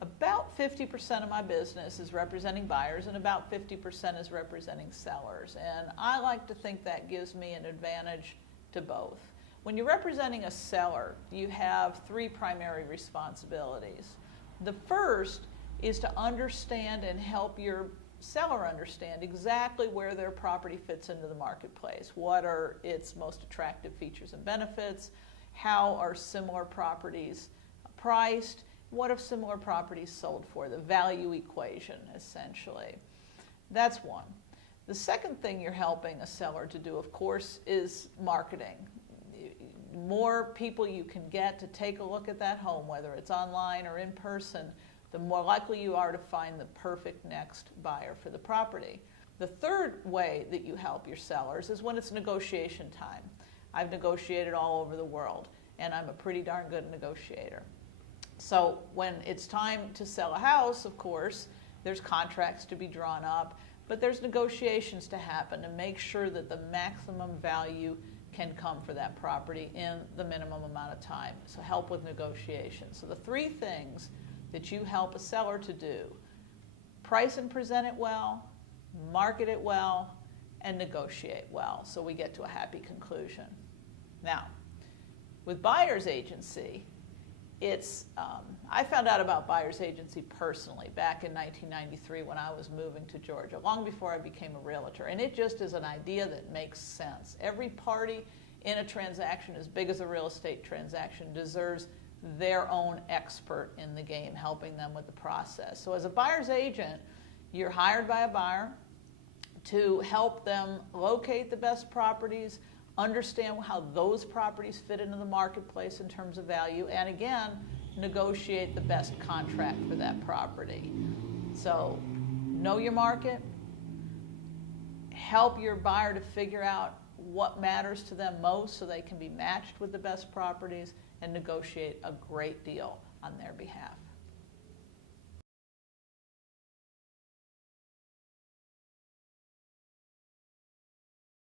About 50% of my business is representing buyers and about 50% is representing sellers. And I like to think that gives me an advantage to both. When you're representing a seller, you have three primary responsibilities. The first is to understand and help your seller understand exactly where their property fits into the marketplace. What are its most attractive features and benefits? How are similar properties priced? What have similar properties sold for? The value equation, essentially. That's one. The second thing you're helping a seller to do, of course, is marketing. More people you can get to take a look at that home, whether it's online or in person, the more likely you are to find the perfect next buyer for the property. The third way that you help your sellers is when it's negotiation time. I've negotiated all over the world, and I'm a pretty darn good negotiator. So when it's time to sell a house, of course, there's contracts to be drawn up, but there's negotiations to happen to make sure that the maximum value can come for that property in the minimum amount of time. So help with negotiations. So the three things that you help a seller to do: price and present it well, market it well, and negotiate well, so we get to a happy conclusion. Now, with buyer's agency, I found out about buyer's agency personally back in 1993 when I was moving to Georgia, long before I became a realtor, and it just is an idea that makes sense. Every party in a transaction as big as a real estate transaction deserves their own expert in the game, helping them with the process. So as a buyer's agent, you're hired by a buyer to help them locate the best properties, understand how those properties fit into the marketplace in terms of value, and again, negotiate the best contract for that property. So know your market, help your buyer to figure out what matters to them most so they can be matched with the best properties, and negotiate a great deal on their behalf.